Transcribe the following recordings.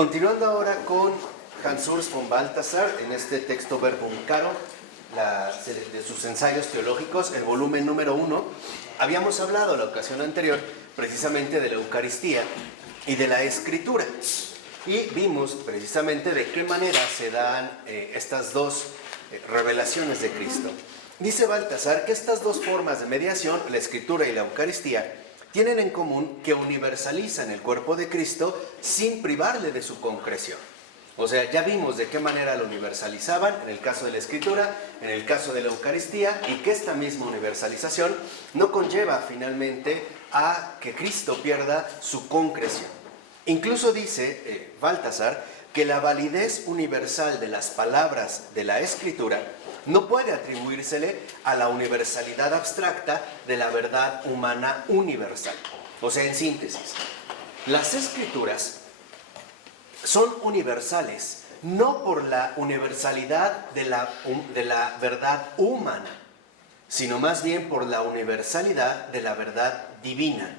Continuando ahora con Hans Urs von Balthasar, en este texto Verbum Caro, de sus ensayos teológicos, el volumen número 1, habíamos hablado la ocasión anterior precisamente de la Eucaristía y de la Escritura. Y vimos precisamente de qué manera se dan estas dos revelaciones de Cristo. Dice Balthasar que estas dos formas de mediación, la Escritura y la Eucaristía, tienen en común que universalizan el cuerpo de Cristo sin privarle de su concreción. O sea, ya vimos de qué manera lo universalizaban en el caso de la Escritura, en el caso de la Eucaristía, y que esta misma universalización no conlleva finalmente a que Cristo pierda su concreción. Incluso dice Balthasar que la validez universal de las palabras de la Escritura no puede atribuírsele a la universalidad abstracta de la verdad humana universal. O sea, en síntesis, las Escrituras son universales, no por la universalidad de la verdad humana, sino más bien por la universalidad de la verdad divina.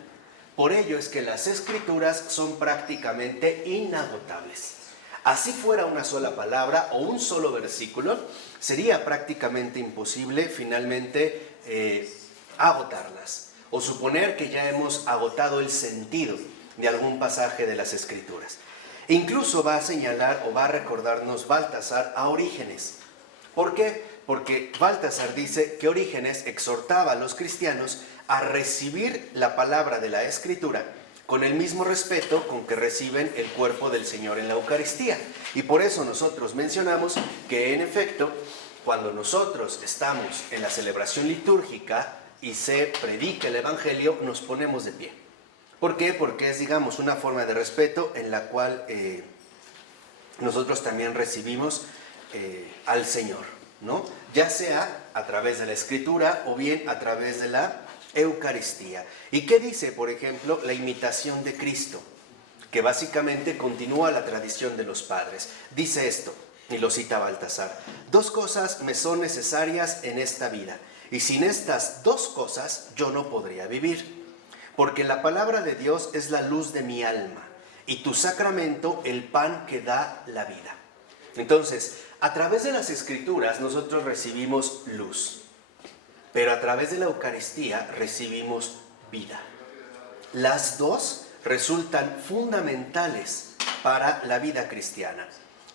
Por ello es que las Escrituras son prácticamente inagotables. Así fuera una sola palabra o un solo versículo, sería prácticamente imposible finalmente agotarlas, o suponer que ya hemos agotado el sentido de algún pasaje de las Escrituras. Incluso va a señalar o va a recordarnos Balthasar a Orígenes. ¿Por qué? Porque Balthasar dice que Orígenes exhortaba a los cristianos a recibir la palabra de la Escritura con el mismo respeto con que reciben el cuerpo del Señor en la Eucaristía. Y por eso nosotros mencionamos que en efecto, cuando nosotros estamos en la celebración litúrgica y se predica el Evangelio, nos ponemos de pie. ¿Por qué? Porque es, digamos, una forma de respeto en la cual nosotros también recibimos al Señor, ¿no? Ya sea a través de la Escritura o bien a través de la Eucaristía. ¿Y qué dice, por ejemplo, la imitación de Cristo? Que básicamente continúa la tradición de los padres. Dice esto, y lo cita Balthasar: dos cosas me son necesarias en esta vida, y sin estas dos cosas yo no podría vivir. Porque la palabra de Dios es la luz de mi alma, y tu sacramento el pan que da la vida. Entonces, a través de las Escrituras nosotros recibimos luz, pero a través de la Eucaristía recibimos vida. Las dos resultan fundamentales para la vida cristiana.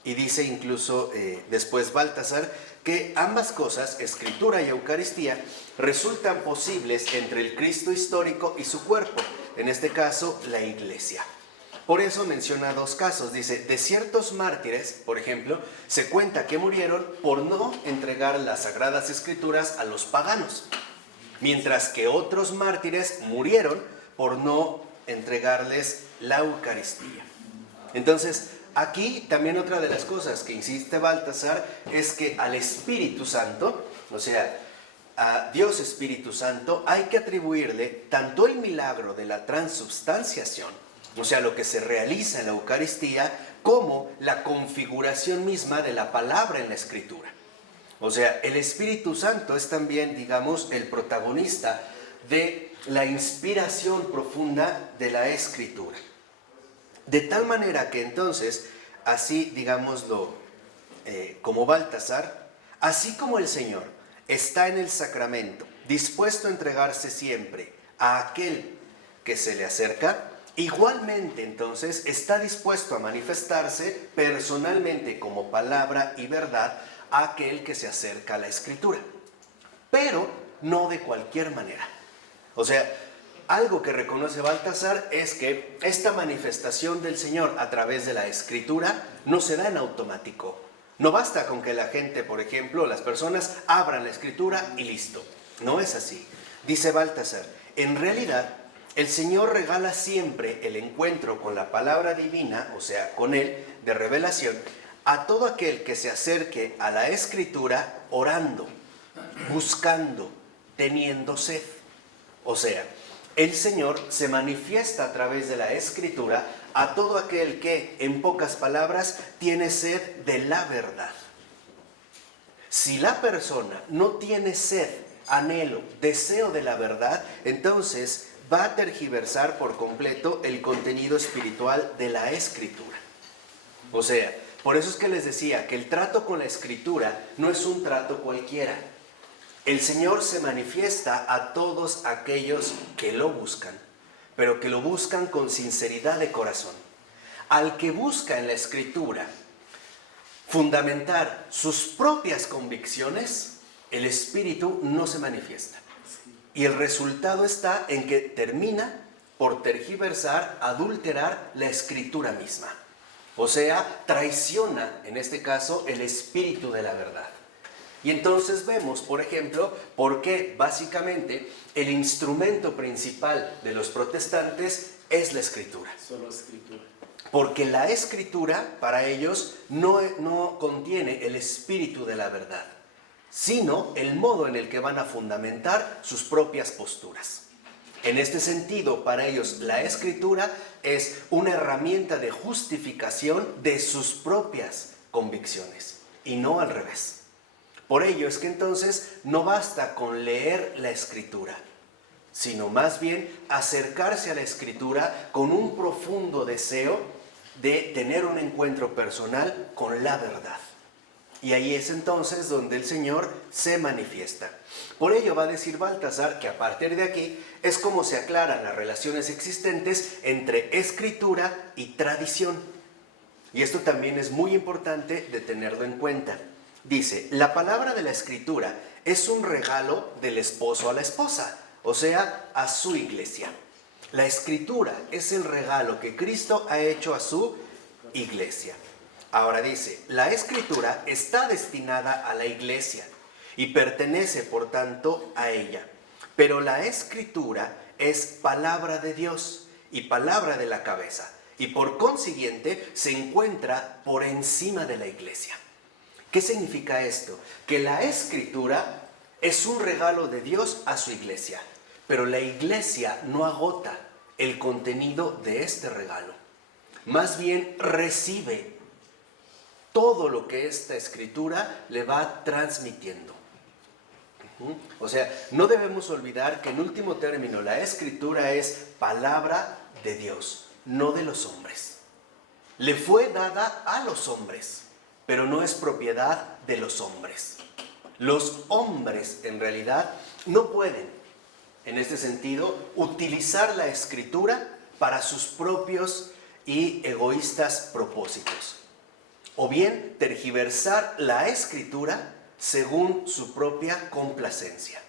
Y dice incluso después Balthasar que ambas cosas, Escritura y Eucaristía, resultan posibles entre el Cristo histórico y su cuerpo, en este caso la Iglesia. Por eso menciona dos casos. Dice, de ciertos mártires, por ejemplo, se cuenta que murieron por no entregar las Sagradas Escrituras a los paganos, mientras que otros mártires murieron por no entregarles la Eucaristía. Entonces, aquí también otra de las cosas que insiste Balthasar es que al Espíritu Santo, o sea, a Dios Espíritu Santo, hay que atribuirle tanto el milagro de la transubstanciación, o sea, lo que se realiza en la Eucaristía, como la configuración misma de la palabra en la Escritura. O sea, el Espíritu Santo es también, digamos, el protagonista de la inspiración profunda de la Escritura. De tal manera que entonces, así, digámoslo, como Balthasar, así como el Señor está en el sacramento, dispuesto a entregarse siempre a aquel que se le acerca, igualmente entonces está dispuesto a manifestarse personalmente como palabra y verdad a aquel que se acerca a la Escritura, pero no de cualquier manera. O sea, algo que reconoce Balthasar es que esta manifestación del Señor a través de la Escritura no se da en automático. No basta con que la gente, por ejemplo, las personas abran la Escritura y listo. No es así. Dice Balthasar, en realidad el Señor regala siempre el encuentro con la palabra divina, o sea, con Él, de revelación, a todo aquel que se acerque a la Escritura orando, buscando, teniendo sed. O sea, el Señor se manifiesta a través de la Escritura a todo aquel que, en pocas palabras, tiene sed de la verdad. Si la persona no tiene sed, anhelo, deseo de la verdad, entonces va a tergiversar por completo el contenido espiritual de la Escritura. O sea, por eso es que les decía que el trato con la Escritura no es un trato cualquiera. El Señor se manifiesta a todos aquellos que lo buscan, pero que lo buscan con sinceridad de corazón. Al que busca en la Escritura fundamentar sus propias convicciones, el Espíritu no se manifiesta. Y el resultado está en que termina por tergiversar, adulterar la Escritura misma. O sea, traiciona, en este caso, el espíritu de la verdad. Y entonces vemos, por ejemplo, por qué básicamente el instrumento principal de los protestantes es la Escritura. Solo Escritura. Porque la Escritura, para ellos, no contiene el espíritu de la verdad, sino el modo en el que van a fundamentar sus propias posturas. En este sentido, para ellos, la Escritura es una herramienta de justificación de sus propias convicciones, y no al revés. Por ello es que entonces no basta con leer la Escritura, sino más bien acercarse a la Escritura con un profundo deseo de tener un encuentro personal con la verdad. Y ahí es entonces donde el Señor se manifiesta. Por ello va a decir Baltasar que a partir de aquí es como se aclaran las relaciones existentes entre Escritura y tradición. Y esto también es muy importante de tenerlo en cuenta. Dice, la palabra de la Escritura es un regalo del esposo a la esposa, o sea, a su iglesia. La Escritura es el regalo que Cristo ha hecho a su iglesia. Ahora dice, la Escritura está destinada a la iglesia y pertenece, por tanto, a ella. Pero la Escritura es palabra de Dios y palabra de la cabeza, y por consiguiente se encuentra por encima de la iglesia. ¿Qué significa esto? Que la Escritura es un regalo de Dios a su iglesia, pero la iglesia no agota el contenido de este regalo. Más bien recibe todo lo que esta Escritura le va transmitiendo. O sea, no debemos olvidar que en último término la Escritura es palabra de Dios, no de los hombres. Le fue dada a los hombres, pero no es propiedad de los hombres. Los hombres en realidad no pueden, en este sentido, utilizar la Escritura para sus propios y egoístas propósitos. O bien tergiversar la Escritura según su propia complacencia.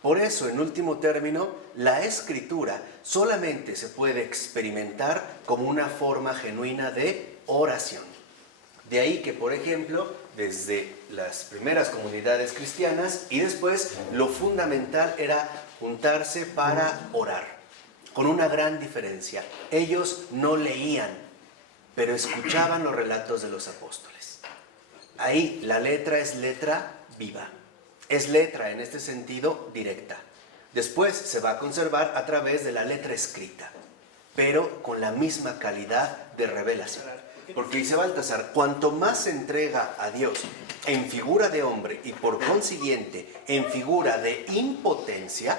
Por eso, en último término, la Escritura solamente se puede experimentar como una forma genuina de oración. De ahí que, por ejemplo, desde las primeras comunidades cristianas y después lo fundamental era juntarse para orar, con una gran diferencia. Ellos no leían, pero escuchaban los relatos de los apóstoles. Ahí la letra es letra viva, es letra en este sentido directa. Después se va a conservar a través de la letra escrita, pero con la misma calidad de revelación. Porque dice Baltasar, cuanto más se entrega a Dios en figura de hombre y por consiguiente en figura de impotencia,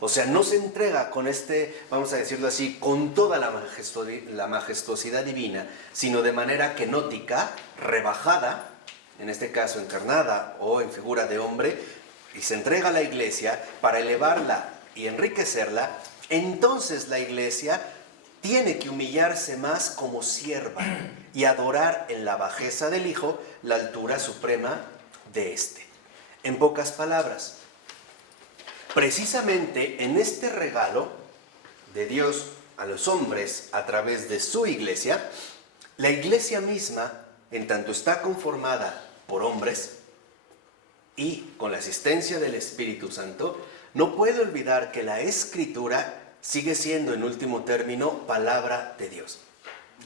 o sea, no se entrega con vamos a decirlo así, con toda la majestuosidad divina, sino de manera kenótica, rebajada, en este caso encarnada o en figura de hombre, y se entrega a la iglesia para elevarla y enriquecerla, entonces la iglesia tiene que humillarse más como sierva y adorar en la bajeza del Hijo la altura suprema de éste. En pocas palabras, precisamente en este regalo de Dios a los hombres a través de su iglesia, la iglesia misma, en tanto está conformada por hombres y con la asistencia del Espíritu Santo, no puede olvidar que la Escritura sigue siendo en último término palabra de Dios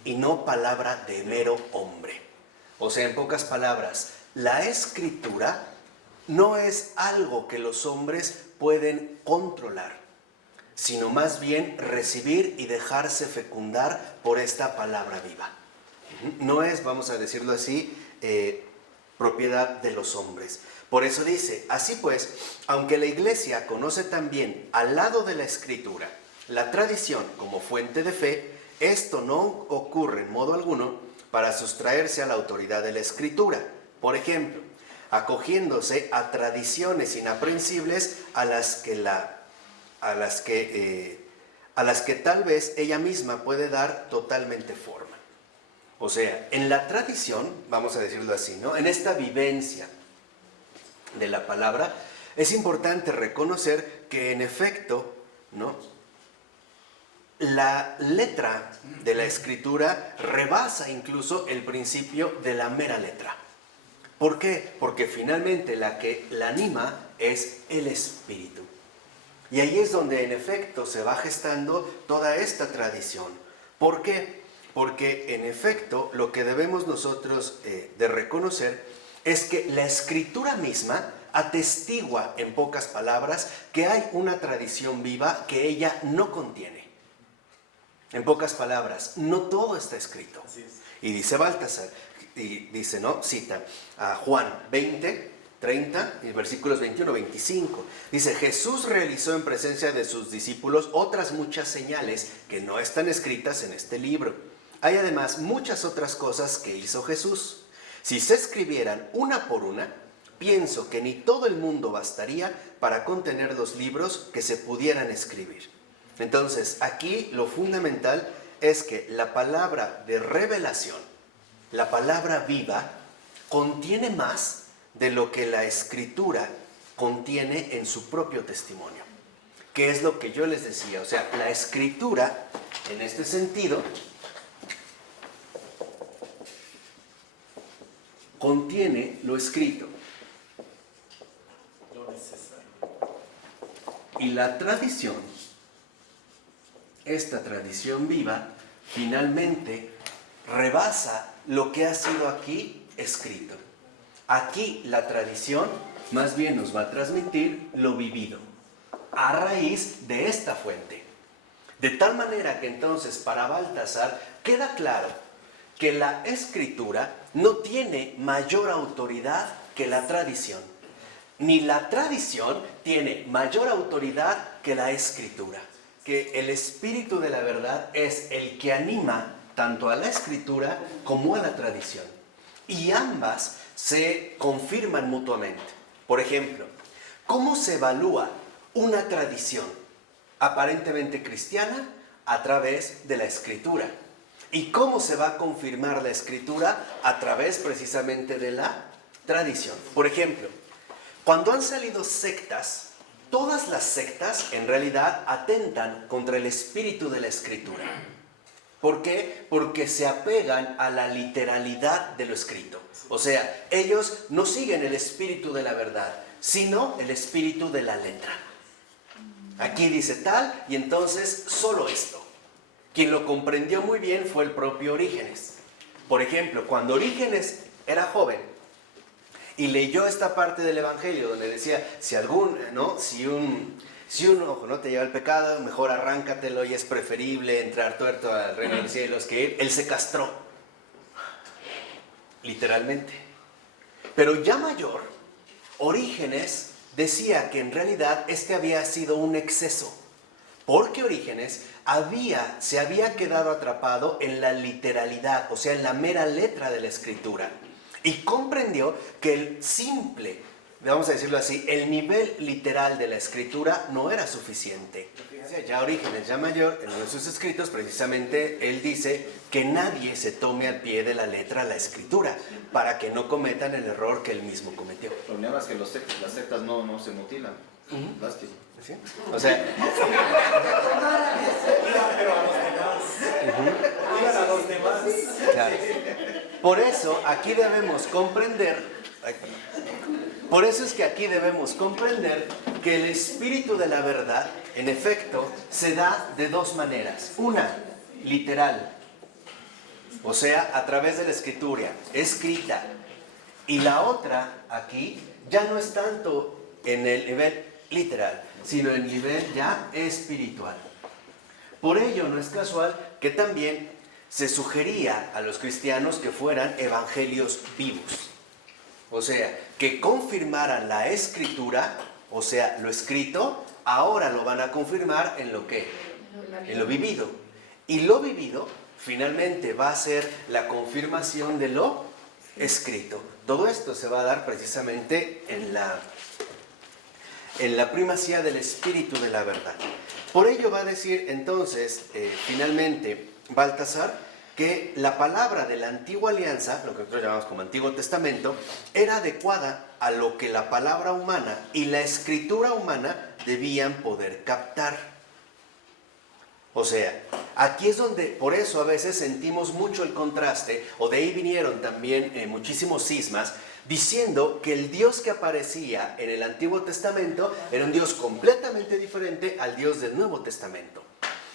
y no palabra de mero hombre. O sea, en pocas palabras, la Escritura no es algo que los hombres pueden controlar, sino más bien recibir y dejarse fecundar por esta palabra viva. No es, vamos a decirlo así, propiedad de los hombres. Por eso dice, así pues, aunque la iglesia conoce también al lado de la Escritura la tradición como fuente de fe, esto no ocurre en modo alguno para sustraerse a la autoridad de la Escritura. Por ejemplo, acogiéndose a tradiciones inaprensibles a las que tal vez ella misma puede dar totalmente forma. O sea, en la tradición, vamos a decirlo así, ¿no? En esta vivencia de la palabra, es importante reconocer que en efecto, ¿no?, la letra de la Escritura rebasa incluso el principio de la mera letra. ¿Por qué? Porque finalmente la que la anima es el Espíritu. Y ahí es donde en efecto se va gestando toda esta tradición. ¿Por qué? Porque en efecto lo que debemos nosotros de reconocer es que la Escritura misma atestigua en pocas palabras que hay una tradición viva que ella no contiene. En pocas palabras, no todo está escrito. Y dice Baltasar, y dice, ¿no? Cita a Juan 20, 30 y versículos 21, 25. Dice, Jesús realizó en presencia de sus discípulos otras muchas señales que no están escritas en este libro. Hay además muchas otras cosas que hizo Jesús. Si se escribieran una por una, pienso que ni todo el mundo bastaría para contener los libros que se pudieran escribir. Entonces, aquí lo fundamental es que la palabra de revelación, la palabra viva, contiene más de lo que la Escritura contiene en su propio testimonio. Que es lo que yo les decía, o sea, la Escritura, en este sentido, contiene lo escrito. Lo necesario. Y la tradición, esta tradición viva, finalmente rebasa lo que ha sido aquí escrito. Aquí la tradición más bien nos va a transmitir lo vivido, a raíz de esta fuente. De tal manera que entonces para Baltasar queda claro que la Escritura no tiene mayor autoridad que la tradición, ni la tradición tiene mayor autoridad que la Escritura. Que el Espíritu de la verdad es el que anima tanto a la Escritura como a la tradición. Y ambas se confirman mutuamente. Por ejemplo, ¿cómo se evalúa una tradición aparentemente cristiana? A través de la Escritura. ¿Y cómo se va a confirmar la Escritura? A través precisamente de la tradición. Por ejemplo, cuando han salido sectas, todas las sectas en realidad atentan contra el espíritu de la Escritura. ¿Por qué? Porque se apegan a la literalidad de lo escrito. O sea, ellos no siguen el espíritu de la verdad, sino el espíritu de la letra. Aquí dice tal, y entonces solo esto. Quien lo comprendió muy bien fue el propio Orígenes. Por ejemplo, cuando Orígenes era joven y leyó esta parte del Evangelio donde decía, si un ojo no te lleva al pecado, mejor arráncatelo y es preferible entrar tuerto al reino de los cielos que ir. Él se castró, literalmente. Pero ya mayor, Orígenes decía que en realidad este había sido un exceso, porque Orígenes se había quedado atrapado en la literalidad, o sea, en la mera letra de la Escritura, y comprendió que el simple, vamos a decirlo así, el nivel literal de la Escritura no era suficiente. Ya Orígenes, ya mayor, en uno de sus escritos, precisamente, él dice que nadie se tome al pie de la letra la Escritura, para que no cometan el error que él mismo cometió. El problema es que las sectas no se mutilan. Lástima. ¿Sí? O sea, Pero a los demás. Digan a los demás. claro. Por eso aquí debemos comprender, por eso es que aquí debemos comprender que el espíritu de la verdad, en efecto, se da de dos maneras. Una, literal, o sea, a través de la escritura, escrita. Y la otra, aquí, ya no es tanto en el nivel literal, sino en el nivel ya espiritual. Por ello, no es casual que también se sugería a los cristianos que fueran evangelios vivos. O sea, que confirmaran la escritura, o sea, lo escrito, ahora lo van a confirmar en lo que, en lo vivido. Y lo vivido finalmente va a ser la confirmación de lo escrito. Todo esto se va a dar precisamente en la primacía del espíritu de la verdad. Por ello va a decir entonces, finalmente, Baltasar, que la palabra de la antigua alianza, lo que nosotros llamamos como Antiguo Testamento, era adecuada a lo que la palabra humana y la escritura humana debían poder captar. O sea, aquí es donde, por eso a veces sentimos mucho el contraste, o de ahí vinieron también muchísimos cismas, diciendo que el Dios que aparecía en el Antiguo Testamento era un Dios completamente diferente al Dios del Nuevo Testamento.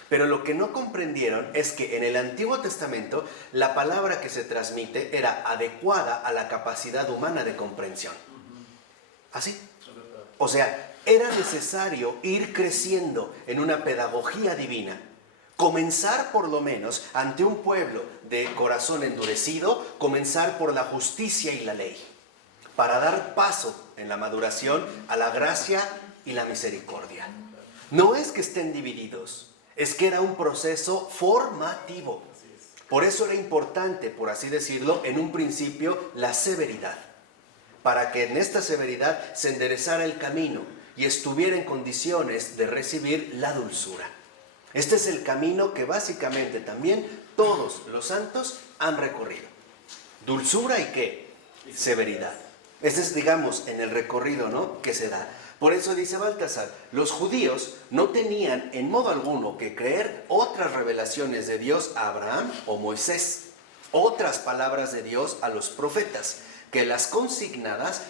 Pero lo que no comprendieron es que en el Antiguo Testamento la palabra que se transmite era adecuada a la capacidad humana de comprensión. ¿Así? O sea, era necesario ir creciendo en una pedagogía divina. Comenzar por lo menos ante un pueblo de corazón endurecido, comenzar por la justicia y la ley, para dar paso en la maduración a la gracia y la misericordia. No es que estén divididos, es que era un proceso formativo. Por eso era importante, por así decirlo, en un principio la severidad, para que en esta severidad se enderezara el camino y estuviera en condiciones de recibir la dulzura. Este es el camino que básicamente también todos los santos han recorrido. Dulzura y ¿qué? Severidad. Este es, digamos, en el recorrido, ¿no?, que se da. Por eso dice Baltasar, los judíos no tenían en modo alguno que creer otras revelaciones de Dios a Abraham o Moisés, otras palabras de Dios a los profetas, que las consignadas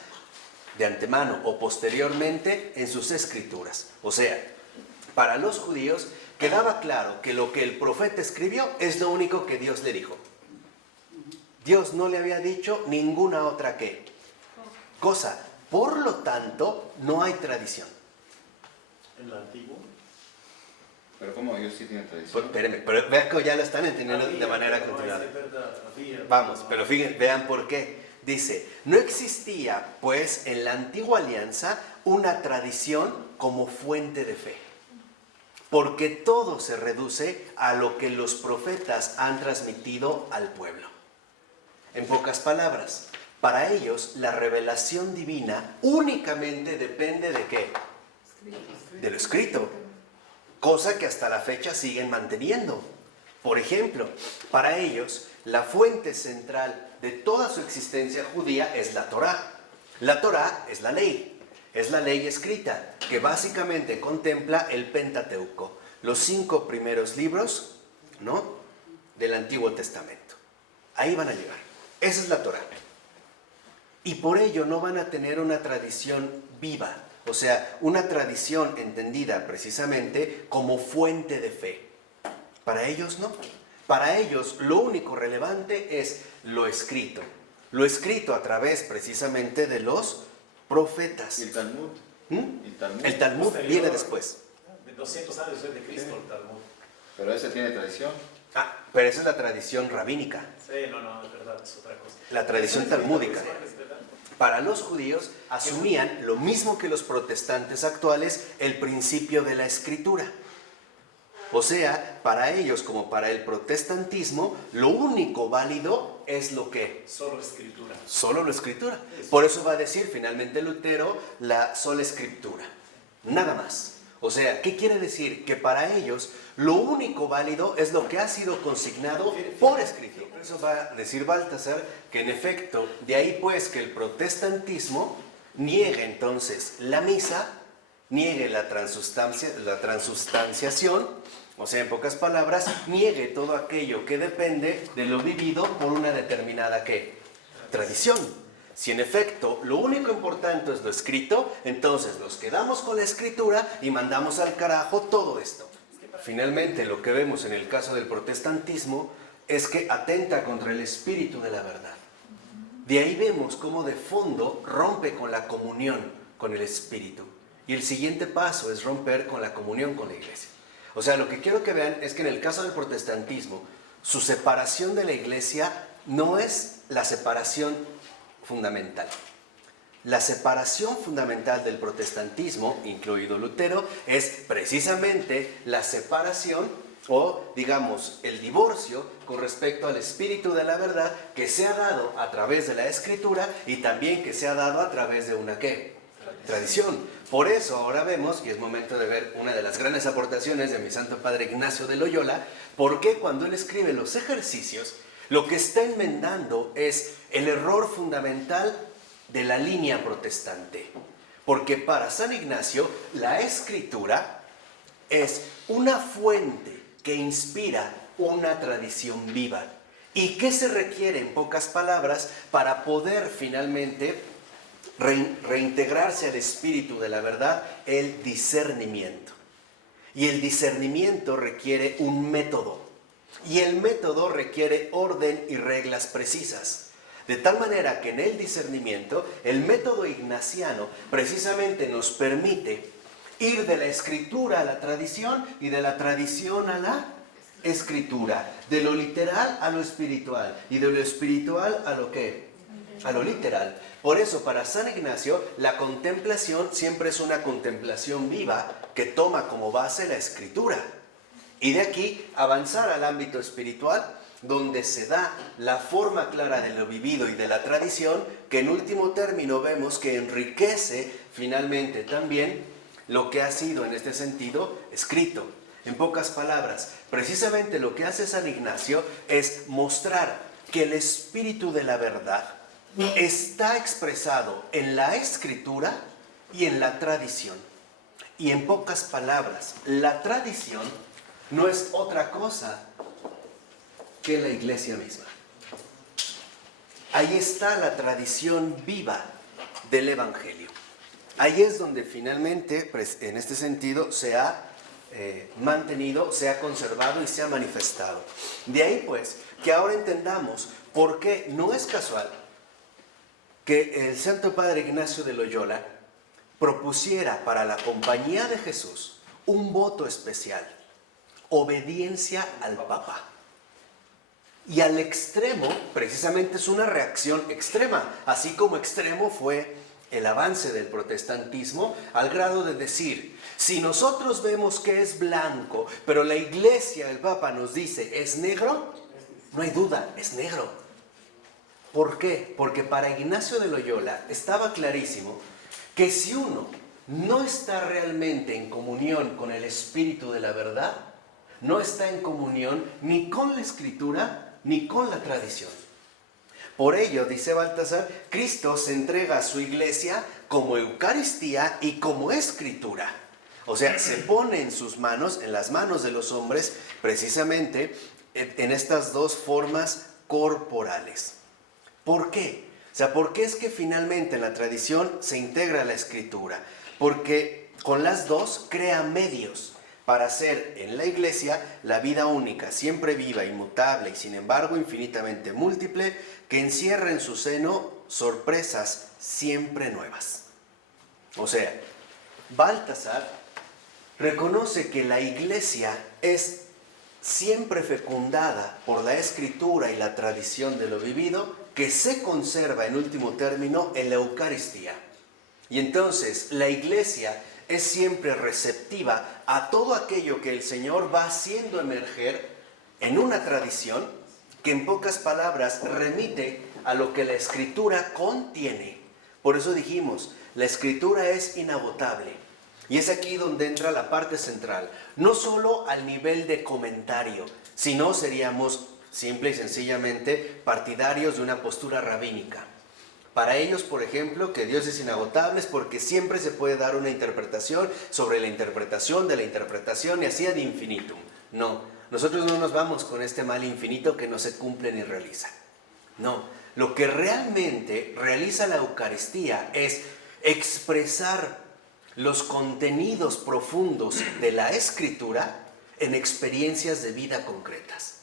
de antemano o posteriormente en sus escrituras. O sea, para los judíos quedaba claro que lo que el profeta escribió es lo único que Dios le dijo. Dios no le había dicho ninguna otra cosa. Por lo tanto, no hay tradición. ¿En lo antiguo? Pero ¿cómo? Ellos sí tienen tradición. Pues, espérenme, pero vean que ya lo están entendiendo de manera continuada. Vamos, pero fíjense, vean por qué. Dice, no existía, pues, en la antigua alianza una tradición como fuente de fe. Porque todo se reduce a lo que los profetas han transmitido al pueblo. En pocas palabras, para ellos la revelación divina únicamente depende ¿de qué? De lo escrito. Cosa que hasta la fecha siguen manteniendo. Por ejemplo, para ellos la fuente central de toda su existencia judía es la Torá. La Torá es la ley escrita, que básicamente contempla el Pentateuco, los 5 primeros libros, ¿no?, del Antiguo Testamento. Ahí van a llegar. Esa es la Torá. Y por ello no van a tener una tradición viva, o sea, una tradición entendida precisamente como fuente de fe. Para ellos no. Para ellos lo único relevante es lo escrito a través precisamente de los profetas. ¿Y el Talmud? El Talmud viene después. De 200 años después de Cristo, el Talmud. Pero ese tiene tradición. Pero esa es la tradición rabínica. Sí, no, es verdad, es otra cosa. La tradición talmúdica. Para los judíos asumían lo mismo que los protestantes actuales el principio de la escritura. O sea, para ellos como para el protestantismo, lo único válido es lo que... Solo escritura. Solo la escritura. Por eso va a decir finalmente Lutero la sola escritura. Nada más. O sea, ¿qué quiere decir? Que para ellos lo único válido es lo que ha sido consignado por escrito. Por eso va a decir Baltasar que en efecto, de ahí pues que el protestantismo niegue entonces la misa, niegue la transustanciación, o sea, en pocas palabras, niegue todo aquello que depende de lo vivido por una determinada ¿qué? Tradición. Si en efecto lo único importante es lo escrito, entonces nos quedamos con la escritura y mandamos al carajo todo esto. Finalmente, lo que vemos en el caso del protestantismo es que atenta contra el espíritu de la verdad. De ahí vemos cómo de fondo rompe con la comunión con el espíritu. Y el siguiente paso es romper con la comunión con la iglesia. O sea, lo que quiero que vean es que en el caso del protestantismo, su separación de la iglesia no es la separación fundamental. La separación fundamental del protestantismo, incluido Lutero, es precisamente la separación o digamos el divorcio con respecto al espíritu de la verdad que se ha dado a través de la escritura y también que se ha dado a través de una ¿qué? Tradición. Por eso ahora vemos, y es momento de ver una de las grandes aportaciones de mi Santo Padre Ignacio de Loyola, por qué cuando él escribe los ejercicios, lo que está enmendando es el error fundamental de la línea protestante. Porque para San Ignacio la escritura es una fuente que inspira una tradición viva. ¿Y qué se requiere, en pocas palabras, para poder finalmente reintegrarse al espíritu de la verdad? El discernimiento. Y el discernimiento requiere un método. Y el método requiere orden y reglas precisas. De tal manera que en el discernimiento, el método ignaciano precisamente nos permite ir de la escritura a la tradición y de la tradición a la escritura, de lo literal a lo espiritual y de lo espiritual a lo ¿qué? A lo literal. Por eso para San Ignacio la contemplación siempre es una contemplación viva que toma como base la escritura. Y de aquí avanzar al ámbito espiritual, donde se da la forma clara de lo vivido y de la tradición, que en último término vemos que enriquece finalmente también lo que ha sido en este sentido escrito. En pocas palabras, precisamente lo que hace San Ignacio es mostrar que el espíritu de la verdad está expresado en la escritura y en la tradición. Y en pocas palabras, la tradición no es otra cosa que la iglesia misma. Ahí está la tradición viva del Evangelio. Ahí es donde finalmente, en este sentido, se ha mantenido, se ha conservado y se ha manifestado. De ahí pues, que ahora entendamos por qué no es casual que el Santo Padre Ignacio de Loyola propusiera para la Compañía de Jesús un voto especial: obediencia al Papa. Y al extremo, precisamente es una reacción extrema, así como extremo fue el avance del protestantismo, al grado de decir, si nosotros vemos que es blanco, pero la iglesia, el Papa nos dice, ¿es negro? No hay duda, es negro. ¿Por qué? Porque para Ignacio de Loyola estaba clarísimo que si uno no está realmente en comunión con el espíritu de la verdad, no está en comunión ni con la escritura ni con la tradición. Por ello, dice Baltasar, Cristo se entrega a su iglesia como Eucaristía y como escritura. O sea, se pone en sus manos, en las manos de los hombres, precisamente en estas dos formas corporales. ¿Por qué? O sea, ¿por qué es que finalmente en la tradición se integra la escritura? Porque con las dos crea medios para hacer en la iglesia la vida única, siempre viva, inmutable y sin embargo infinitamente múltiple, que encierra en su seno sorpresas siempre nuevas. O sea, Baltasar reconoce que la iglesia es siempre fecundada por la escritura y la tradición de lo vivido, que se conserva en último término en la Eucaristía. Y entonces la iglesia es siempre receptiva a todo aquello que el Señor va haciendo emerger en una tradición que en pocas palabras remite a lo que la Escritura contiene. Por eso dijimos, la Escritura es inagotable. Y es aquí donde entra la parte central. No solo al nivel de comentario, sino seríamos simple y sencillamente partidarios de una postura rabínica. Para ellos, por ejemplo, que Dios es inagotable es porque siempre se puede dar una interpretación sobre la interpretación de la interpretación y así ad infinitum. No, nosotros no nos vamos con este mal infinito que no se cumple ni realiza. No, lo que realmente realiza la Eucaristía es expresar los contenidos profundos de la Escritura en experiencias de vida concretas.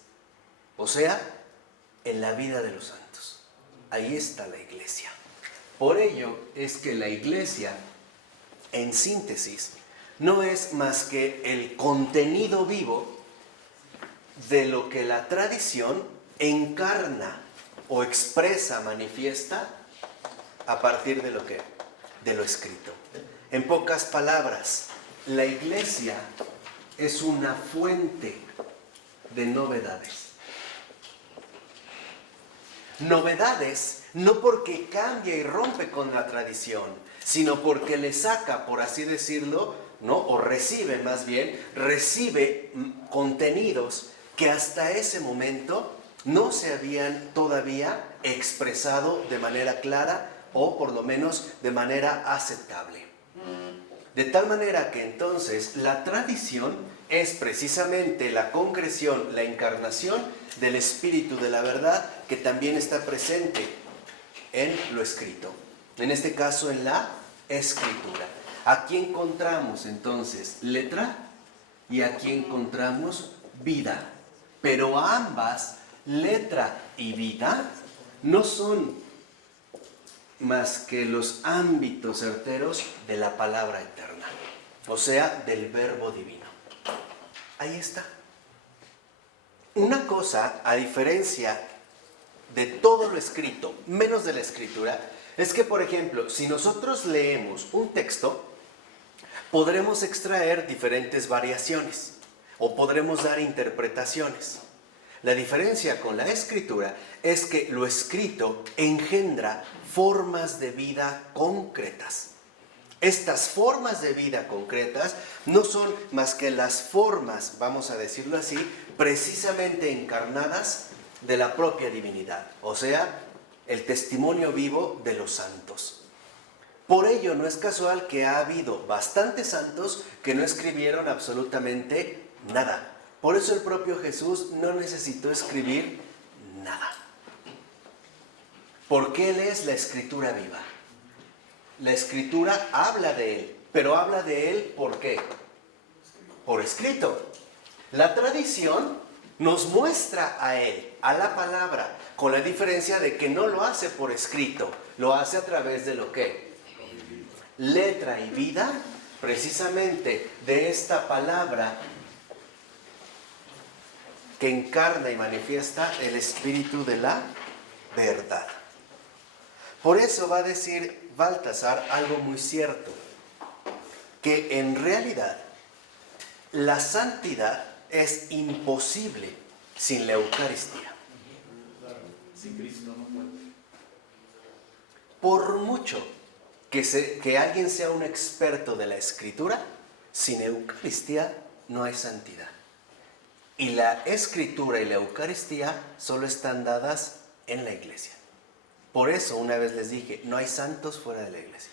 O sea, en la vida de los santos. Ahí está la iglesia. Por ello es que la iglesia, en síntesis, no es más que el contenido vivo de lo que la tradición encarna o expresa, manifiesta a partir de lo que, de lo escrito. En pocas palabras, la iglesia es una fuente de novedades. Novedades no porque cambia y rompe con la tradición, sino porque le saca, por así decirlo, ¿no? O recibe más bien, recibe contenidos que hasta ese momento no se habían todavía expresado de manera clara o por lo menos de manera aceptable. De tal manera que entonces la tradición es precisamente la concreción, la encarnación del espíritu de la verdad que también está presente en lo escrito. En este caso en la escritura. Aquí encontramos entonces letra y aquí encontramos vida. Pero ambas, letra y vida, no son más que los ámbitos certeros de la palabra eterna, o sea, del verbo divino. Ahí está. Una cosa, a diferencia de todo lo escrito, menos de la escritura, es que, por ejemplo, si nosotros leemos un texto, podremos extraer diferentes variaciones o podremos dar interpretaciones. La diferencia con la escritura es que lo escrito engendra formas de vida concretas. Estas formas de vida concretas no son más que las formas, vamos a decirlo así, precisamente encarnadas de la propia divinidad, o sea, el testimonio vivo de los santos. Por ello no es casual que ha habido bastantes santos que no escribieron absolutamente nada. Por eso el propio Jesús no necesitó escribir nada. Porque Él es la escritura viva. La escritura habla de Él, pero habla de Él ¿por qué? Por escrito. La tradición nos muestra a Él, a la palabra, con la diferencia de que no lo hace por escrito, lo hace a través de lo que letra y vida, precisamente de esta palabra que encarna y manifiesta el espíritu de la verdad. Por eso va a decir Baltasar algo muy cierto, que en realidad la santidad es imposible sin la Eucaristía. Sin Cristo no puede. Por mucho que alguien sea un experto de la Escritura, sin Eucaristía no hay santidad. Y la Escritura y la Eucaristía solo están dadas en la iglesia. Por eso una vez les dije, no hay santos fuera de la iglesia.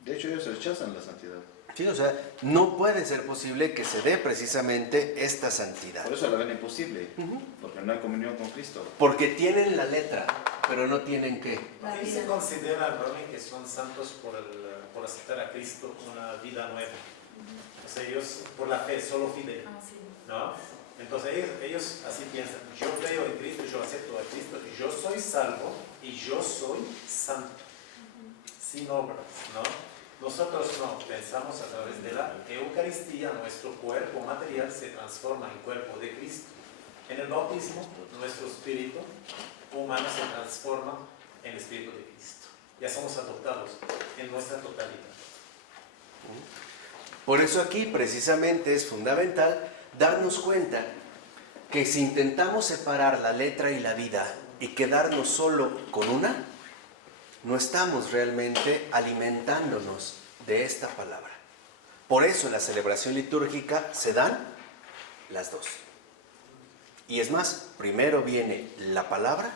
De hecho, ellos rechazan la santidad. Sí, o sea, no puede ser posible que se dé precisamente esta santidad. Por eso la ven imposible, porque no hay comunión con Cristo. Porque tienen la letra, pero no tienen ¿qué? Aquí se considera, Ronnie, que son santos por aceptar a Cristo una vida nueva. O sea, ellos por la fe, solo fide, ¿no? Entonces ellos así piensan, yo creo en Cristo, yo acepto a Cristo, yo soy salvo y yo soy santo, sin obras, ¿no? Nosotros no, pensamos a través de la Eucaristía, nuestro cuerpo material se transforma en cuerpo de Cristo. En el bautismo, nuestro espíritu humano se transforma en el espíritu de Cristo. Ya somos adoptados en nuestra totalidad. Por eso aquí precisamente es fundamental darnos cuenta que si intentamos separar la letra y la vida y quedarnos solo con una, no estamos realmente alimentándonos de esta palabra. Por eso en la celebración litúrgica se dan las dos. Y es más, primero viene la palabra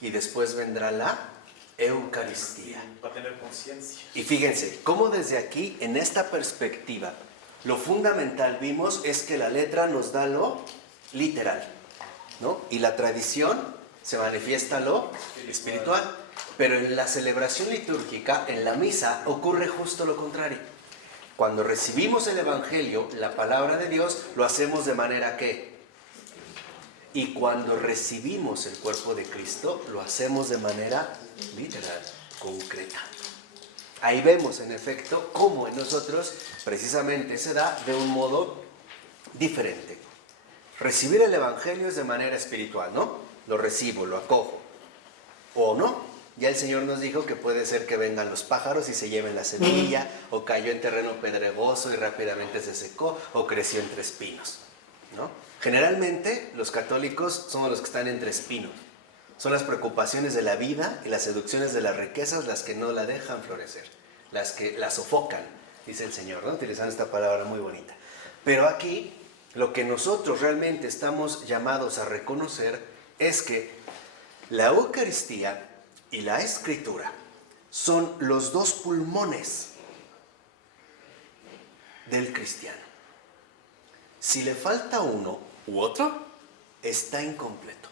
y después vendrá la Eucaristía. Para tener conciencia. Y fíjense, cómo desde aquí, en esta perspectiva, lo fundamental vimos es que la letra nos da lo literal, ¿no? Y la tradición se manifiesta lo espiritual. Pero en la celebración litúrgica, en la misa, ocurre justo lo contrario. Cuando recibimos el Evangelio, la palabra de Dios, lo hacemos de manera que. Y cuando recibimos el cuerpo de Cristo, lo hacemos de manera literal, concreta. Ahí vemos, en efecto, cómo en nosotros precisamente se da de un modo diferente. Recibir el Evangelio es de manera espiritual, ¿no? Lo recibo, lo acojo. ¿O no? Ya el Señor nos dijo que puede ser que vengan los pájaros y se lleven la semilla, o cayó en terreno pedregoso y rápidamente se secó, o creció entre espinos, ¿no? Generalmente los católicos somos los que están entre espinos. Son las preocupaciones de la vida y las seducciones de las riquezas las que no la dejan florecer, las que la sofocan, dice el Señor, ¿no? Utilizando esta palabra muy bonita. Pero aquí lo que nosotros realmente estamos llamados a reconocer es que la Eucaristía y la Escritura son los dos pulmones del cristiano. Si le falta uno u otro, está incompleto.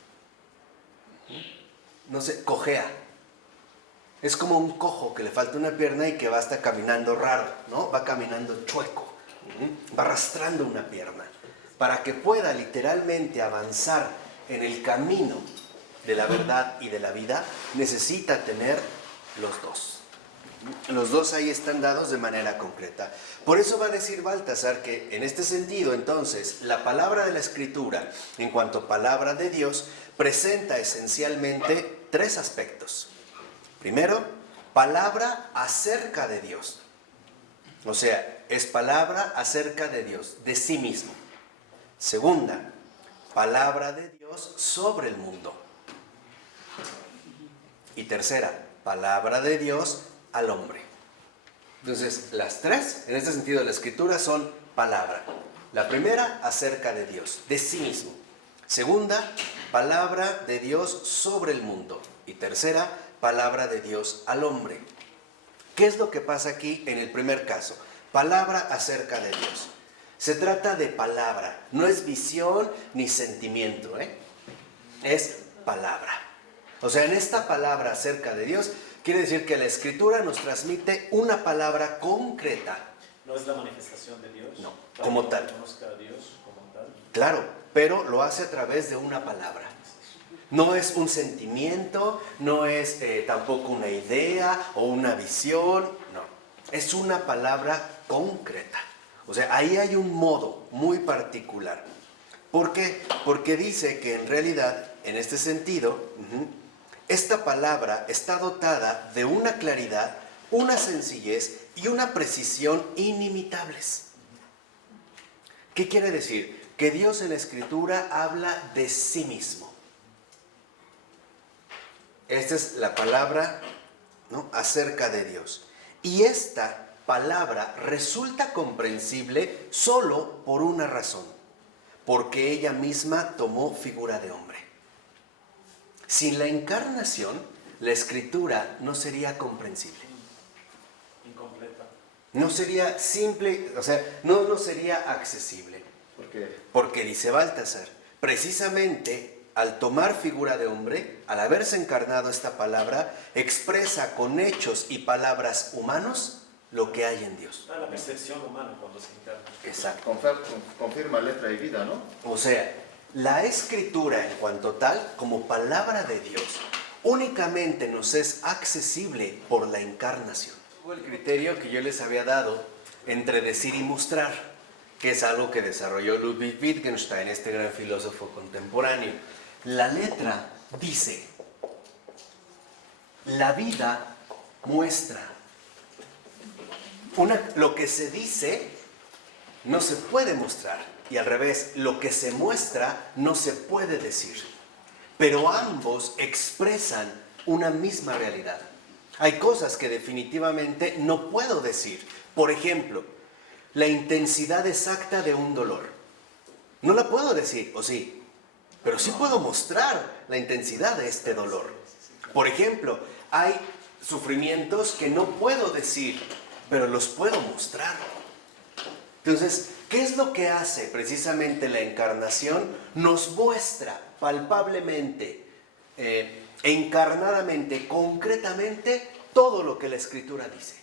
No sé, cojea. Es como un cojo que le falta una pierna y que va hasta caminando raro, ¿no? Va caminando chueco, va arrastrando una pierna. Para que pueda literalmente avanzar en el camino de la verdad y de la vida, necesita tener los dos. Los dos ahí están dados de manera concreta. Por eso va a decir Baltasar que en este sentido, entonces, la palabra de la Escritura, en cuanto a palabra de Dios, presenta esencialmente tres aspectos. Primero, palabra acerca de Dios. O sea, es palabra acerca de Dios, de sí mismo. Segunda, palabra de Dios sobre el mundo. Y tercera, palabra de Dios al hombre. Entonces, las tres, en este sentido de la Escritura, son palabra. La primera, acerca de Dios, de sí mismo. Segunda, palabra de Dios sobre el mundo. Y tercera, palabra de Dios al hombre. ¿Qué es lo que pasa aquí en el primer caso? Palabra acerca de Dios. Se trata de palabra, no es visión ni sentimiento, es palabra. O sea, en esta palabra acerca de Dios, quiere decir que la Escritura nos transmite una palabra concreta. ¿No es la manifestación de Dios? No, como tal. Para que conozca a Dios como tal. Claro, pero lo hace a través de una palabra. No es un sentimiento, no es tampoco una idea o una visión, no. Es una palabra concreta. O sea, ahí hay un modo muy particular. ¿Por qué? Porque dice que en realidad, en este sentido, esta palabra está dotada de una claridad, una sencillez y una precisión inimitables. ¿Qué quiere decir? Que Dios en la Escritura habla de sí mismo. Esta es la palabra, ¿no?, acerca de Dios. Y esta palabra resulta comprensible solo por una razón, porque ella misma tomó figura de hombre. Sin la encarnación, la Escritura no sería comprensible. Incompleta. No sería simple, o sea, no sería accesible. ¿Por qué? Porque dice Baltasar, precisamente al tomar figura de hombre, al haberse encarnado esta palabra, expresa con hechos y palabras humanos lo que hay en Dios. La percepción humana cuando se encarna. Exacto. Confirma letra y vida, ¿no? O sea, la Escritura en cuanto tal, como palabra de Dios, únicamente nos es accesible por la encarnación. El criterio que yo les había dado entre decir y mostrar, que es algo que desarrolló Ludwig Wittgenstein, este gran filósofo contemporáneo. La letra dice, la vida muestra. Lo que se dice no se puede mostrar, y al revés, lo que se muestra no se puede decir, pero ambos expresan una misma realidad. Hay cosas que definitivamente no puedo decir. Por ejemplo, la intensidad exacta de un dolor. No la puedo decir, o sí, pero sí puedo mostrar la intensidad de este dolor. Por ejemplo, hay sufrimientos que no puedo decir, pero los puedo mostrar. Entonces, ¿qué es lo que hace precisamente la encarnación? Nos muestra palpablemente, encarnadamente, concretamente, todo lo que la Escritura dice.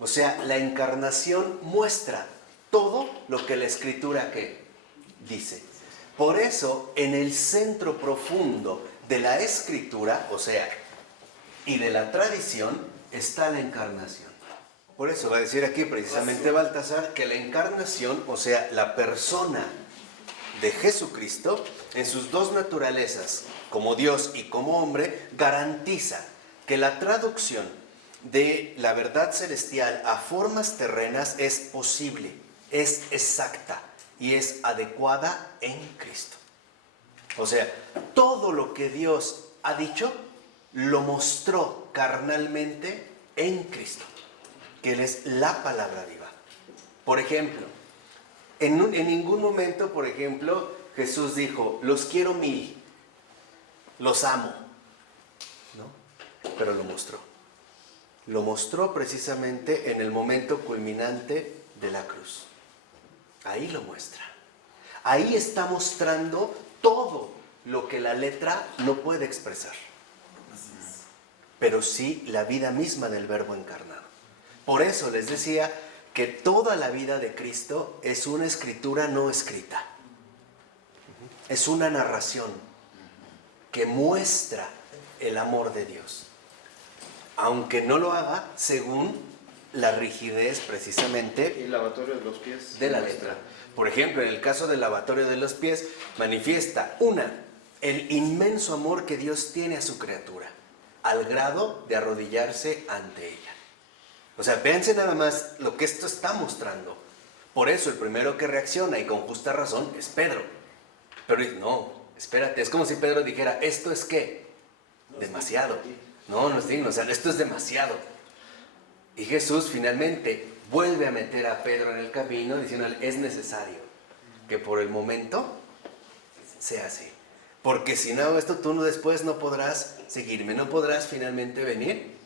O sea, la encarnación muestra todo lo que la Escritura ¿qué? Dice. Por eso, en el centro profundo de la Escritura, o sea, y de la tradición, está la encarnación. Por eso va a decir aquí precisamente Baltasar que la encarnación, o sea, la persona de Jesucristo, en sus dos naturalezas, como Dios y como hombre, garantiza que la traducción de la verdad celestial a formas terrenas es posible, es exacta, y es adecuada en Cristo. O sea, todo lo que Dios ha dicho lo mostró carnalmente en Cristo, que Él es la palabra viva. Por ejemplo, en ningún momento, por ejemplo, Jesús dijo, los quiero 1000, los amo, ¿no? Pero lo mostró. Lo mostró precisamente en el momento culminante de la cruz. Ahí lo muestra. Ahí está mostrando todo lo que la letra no puede expresar. Pero sí la vida misma del Verbo encarnado. Por eso les decía que toda la vida de Cristo es una escritura no escrita. Es una narración que muestra el amor de Dios. Aunque no lo haga según la rigidez precisamente Y el lavatorio de los pies. de la letra. Por ejemplo, en el caso del lavatorio de los pies, manifiesta, el inmenso amor que Dios tiene a su criatura, al grado de arrodillarse ante ella. O sea, véanse nada más lo que esto está mostrando. Por eso el primero que reacciona, y con justa razón, es Pedro. Pero no, espérate, es como si Pedro dijera, ¿esto es qué? Demasiado. No es digno, o sea, esto es demasiado. Y Jesús finalmente vuelve a meter a Pedro en el camino, diciéndole, es necesario que por el momento sea así. Porque si no hago esto, tú después no podrás seguirme, no podrás finalmente venir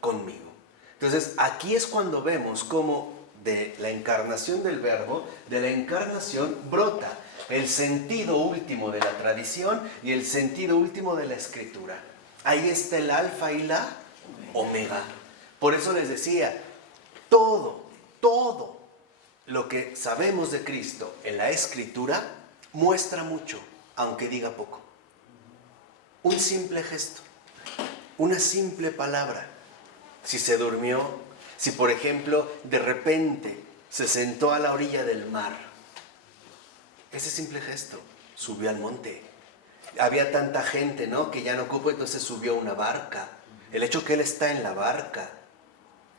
conmigo. Entonces, aquí es cuando vemos cómo de la encarnación del Verbo, de la encarnación brota el sentido último de la tradición y el sentido último de la Escritura. Ahí está el alfa y la omega. Por eso les decía, todo lo que sabemos de Cristo en la Escritura muestra mucho, aunque diga poco. Un simple gesto, una simple palabra. Si se durmió, si por ejemplo de repente se sentó a la orilla del mar, ese simple gesto, subió al monte. Había tanta gente, ¿no?, que ya no ocupó, entonces subió a una barca. El hecho que él está en la barca,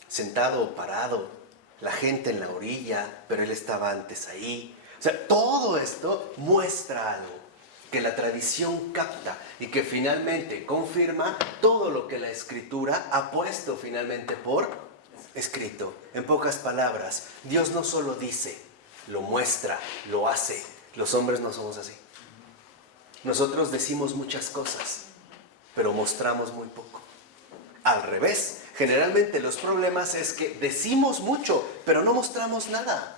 sentado o parado, la gente en la orilla, pero él estaba antes ahí. O sea, todo esto muestra algo que la tradición capta y que finalmente confirma todo lo que la Escritura ha puesto finalmente por escrito. En pocas palabras, Dios no solo dice, lo muestra, lo hace. Los hombres no somos así. Nosotros decimos muchas cosas, pero mostramos muy poco. Al revés, generalmente los problemas es que decimos mucho, pero no mostramos nada.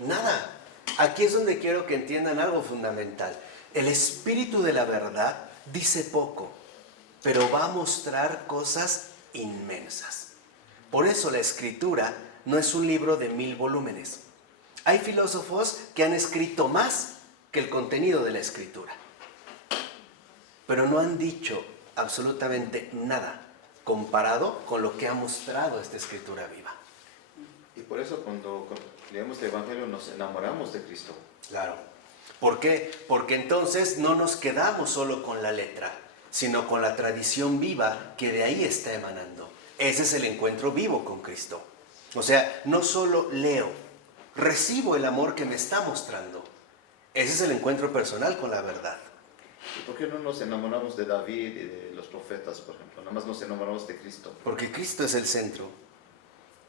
Nada. Aquí es donde quiero que entiendan algo fundamental. El Espíritu de la verdad dice poco, pero va a mostrar cosas inmensas. Por eso la Escritura no es un libro de 1000 volúmenes. Hay filósofos que han escrito más que el contenido de la Escritura, pero no han dicho absolutamente nada comparado con lo que ha mostrado esta Escritura viva. Y por eso cuando leemos el Evangelio nos enamoramos de Cristo. Claro. ¿Por qué? Porque entonces no nos quedamos solo con la letra, sino con la tradición viva que de ahí está emanando. Ese es el encuentro vivo con Cristo. O sea, no solo leo, recibo el amor que me está mostrando. Ese es el encuentro personal con la verdad. ¿Y por qué no nos enamoramos de David y de los profetas, por ejemplo? Nada más nos enamoramos de Cristo. Porque Cristo es el centro.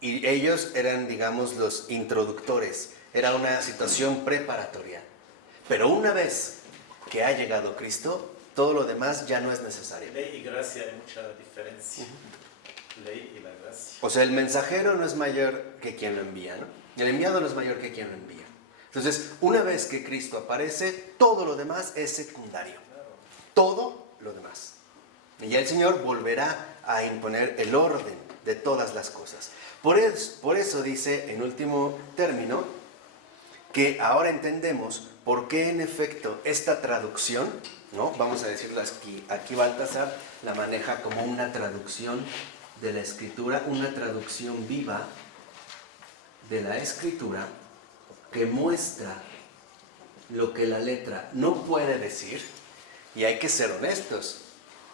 Y ellos eran, digamos, los introductores. Era una situación preparatoria. Pero una vez que ha llegado Cristo, todo lo demás ya no es necesario. Ley y gracia hay mucha diferencia. Ley y la gracia. O sea, el mensajero no es mayor que quien lo envía, ¿no? El enviado no es mayor que quien lo envía. Entonces, una vez que Cristo aparece, todo lo demás es secundario. Todo lo demás. Y ya el Señor volverá a imponer el orden de todas las cosas. Por eso dice, en último término, que ahora entendemos por qué en efecto esta traducción, ¿no?, vamos a decirlo aquí Baltasar la maneja como una traducción de la Escritura, una traducción viva de la Escritura que muestra lo que la letra no puede decir. Y hay que ser honestos,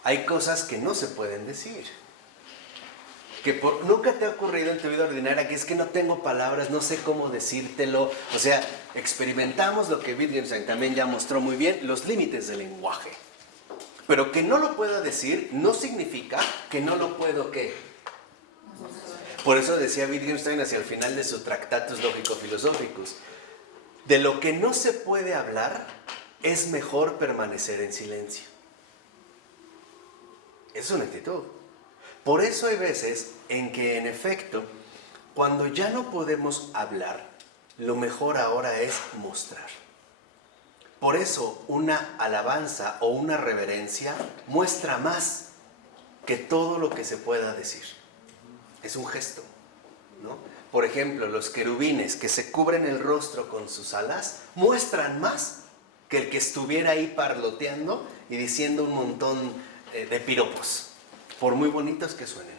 hay cosas que no se pueden decir. Nunca te ha ocurrido en tu vida ordinaria que es que no tengo palabras, no sé cómo decírtelo. O sea, experimentamos lo que Wittgenstein también ya mostró muy bien, los límites del lenguaje. Pero que no lo pueda decir no significa que no lo puedo, ¿qué? Por eso decía Wittgenstein hacia el final de su Tractatus Lógico-Filosóficus, de lo que no se puede hablar es mejor permanecer en silencio. Es una actitud. Por eso hay veces en que, en efecto, cuando ya no podemos hablar, lo mejor ahora es mostrar. Por eso una alabanza o una reverencia muestra más que todo lo que se pueda decir. Es un gesto, ¿no? Por ejemplo, los querubines que se cubren el rostro con sus alas muestran más que el que estuviera ahí parloteando y diciendo un montón de piropos, por muy bonitos que suenen.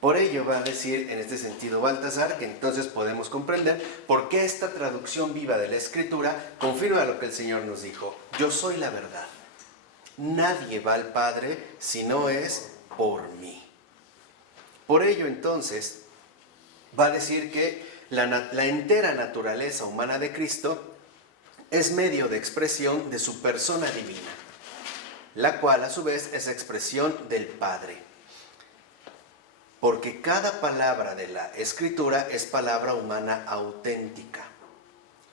Por ello va a decir en este sentido Baltasar que entonces podemos comprender por qué esta traducción viva de la Escritura confirma lo que el Señor nos dijo: yo soy la verdad, nadie va al Padre si no es por mí. Por ello entonces va a decir que la entera naturaleza humana de Cristo es medio de expresión de su persona divina, la cual a su vez es expresión del Padre. Porque cada palabra de la Escritura es palabra humana auténtica,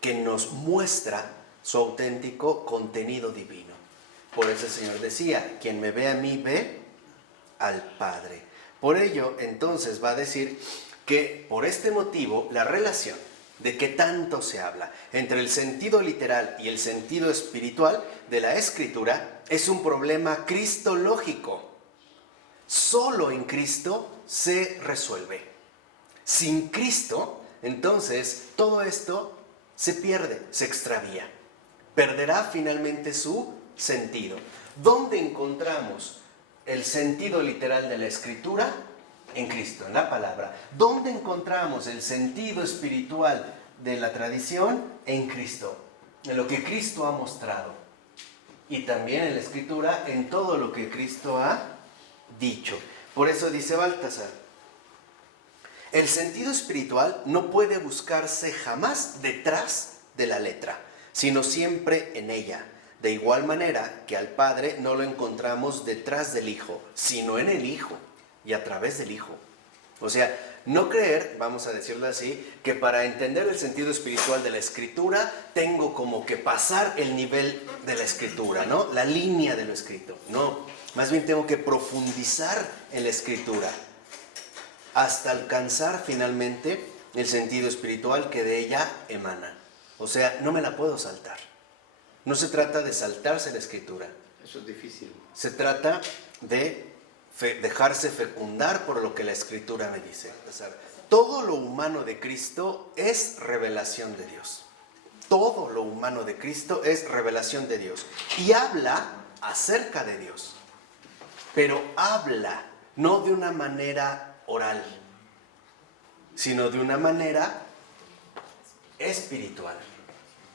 que nos muestra su auténtico contenido divino. Por eso el Señor decía: quien me ve a mí ve al Padre. Por ello, entonces, va a decir que por este motivo la relación de que tanto se habla entre el sentido literal y el sentido espiritual de la Escritura es un problema cristológico. Solo en Cristo se resuelve. Sin Cristo, entonces, todo esto se pierde, se extravía. Perderá finalmente su sentido. ¿Dónde encontramos el sentido literal de la Escritura? En Cristo, en la palabra. ¿Dónde encontramos el sentido espiritual de la tradición? En Cristo, en lo que Cristo ha mostrado. Y también en la Escritura, en todo lo que Cristo ha dicho. Por eso dice Baltasar: el sentido espiritual no puede buscarse jamás detrás de la letra, sino siempre en ella. De igual manera que al Padre no lo encontramos detrás del Hijo, sino en el Hijo y a través del Hijo. O sea, no creer, vamos a decirlo así, que para entender el sentido espiritual de la Escritura tengo como que pasar el nivel de la Escritura, ¿no? La línea de lo escrito. No, más bien tengo que profundizar en la Escritura hasta alcanzar finalmente el sentido espiritual que de ella emana. O sea, no me la puedo saltar. No se trata de saltarse la Escritura. Eso es difícil. Se trata de dejarse fecundar por lo que la Escritura me dice. Todo lo humano de Cristo es revelación de Dios. Todo lo humano de Cristo es revelación de Dios. Y habla acerca de Dios. Pero habla no de una manera oral, sino de una manera espiritual.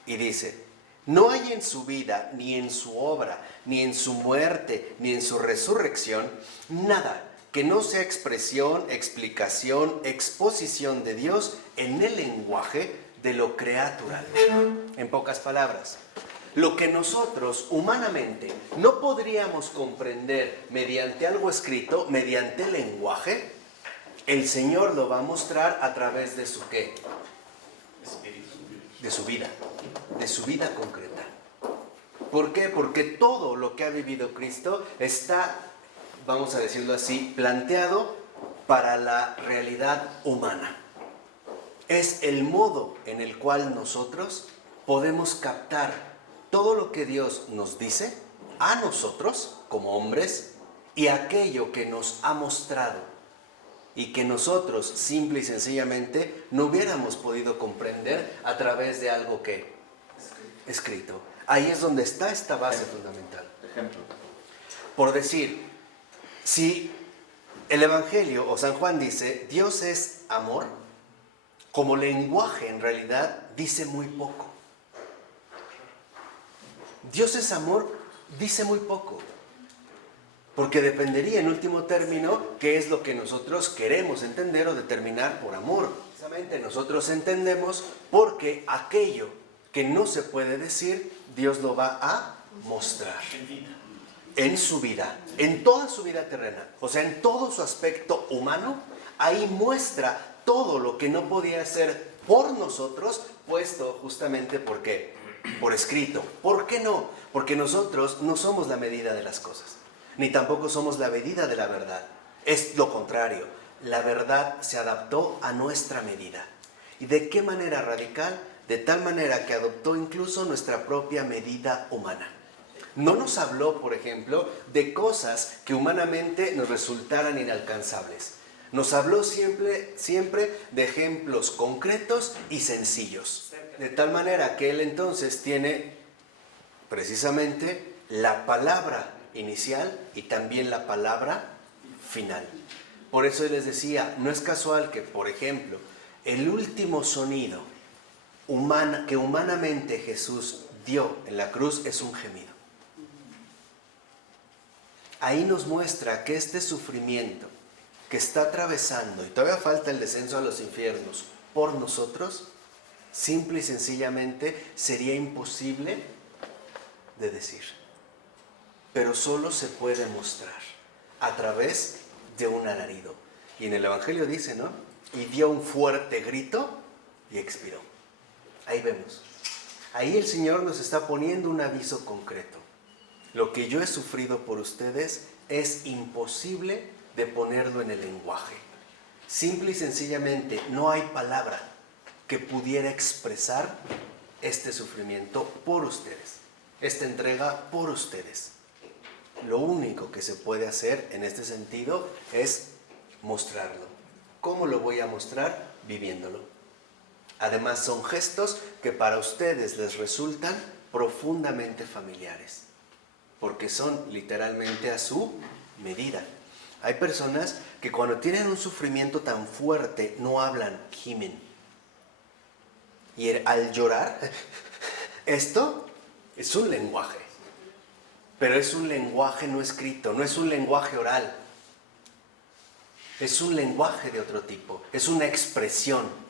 Y dice: no hay en su vida, ni en su obra, ni en su muerte, ni en su resurrección, nada que no sea expresión, explicación, exposición de Dios en el lenguaje de lo creatural. En pocas palabras, lo que nosotros humanamente no podríamos comprender mediante algo escrito, mediante el lenguaje, el Señor lo va a mostrar a través de su ¿qué? Espíritu. De su vida concreta. ¿Por qué? Porque todo lo que ha vivido Cristo está, vamos a decirlo así, planteado para la realidad humana. Es el modo en el cual nosotros podemos captar todo lo que Dios nos dice a nosotros como hombres y aquello que nos ha mostrado y que nosotros simple y sencillamente no hubiéramos podido comprender a través de algo que escrito. Ahí es donde está esta base fundamental. Ejemplo. Por decir, si el Evangelio o San Juan dice Dios es amor, como lenguaje en realidad dice muy poco. Dios es amor dice muy poco. Porque dependería en último término qué es lo que nosotros queremos entender o determinar por amor. Precisamente nosotros entendemos porque aquello que no se puede decir, Dios lo va a mostrar en su vida, en toda su vida terrena, o sea, en todo su aspecto humano. Ahí muestra todo lo que no podía ser por nosotros, puesto justamente ¿por qué? Por escrito. ¿Por qué no? Porque nosotros no somos la medida de las cosas, ni tampoco somos la medida de la verdad. Es lo contrario, la verdad se adaptó a nuestra medida. ¿Y de qué manera radical? De tal manera que adoptó incluso nuestra propia medida humana. No nos habló, por ejemplo, de cosas que humanamente nos resultaran inalcanzables. Nos habló siempre de ejemplos concretos y sencillos. De tal manera que Él entonces tiene precisamente la palabra inicial y también la palabra final. Por eso Él les decía, no es casual que, por ejemplo, el último sonido que humanamente Jesús dio en la cruz es un gemido. Ahí nos muestra que este sufrimiento que está atravesando, y todavía falta el descenso a los infiernos, por nosotros, simple y sencillamente sería imposible de decir. Pero solo se puede mostrar a través de un alarido. Y en el Evangelio dice, ¿no? Y dio un fuerte grito y expiró. Ahí vemos. Ahí el Señor nos está poniendo un aviso concreto. Lo que yo he sufrido por ustedes es imposible de ponerlo en el lenguaje. Simple y sencillamente no hay palabra que pudiera expresar este sufrimiento por ustedes, esta entrega por ustedes. Lo único que se puede hacer en este sentido es mostrarlo. ¿Cómo lo voy a mostrar? Viviéndolo. Además son gestos que para ustedes les resultan profundamente familiares, porque son literalmente a su medida. Hay personas que cuando tienen un sufrimiento tan fuerte no hablan, gimen. Y al llorar, esto es un lenguaje, pero es un lenguaje no escrito, no es un lenguaje oral. Es un lenguaje de otro tipo, es una expresión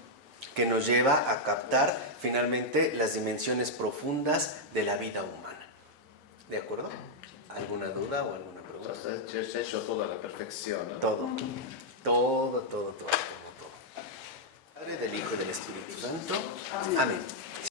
que nos lleva a captar finalmente las dimensiones profundas de la vida humana. ¿De acuerdo? ¿Alguna duda o alguna pregunta? Se ha hecho toda la perfección, ¿no? Todo. Padre, del Hijo y del Espíritu Santo. Amén.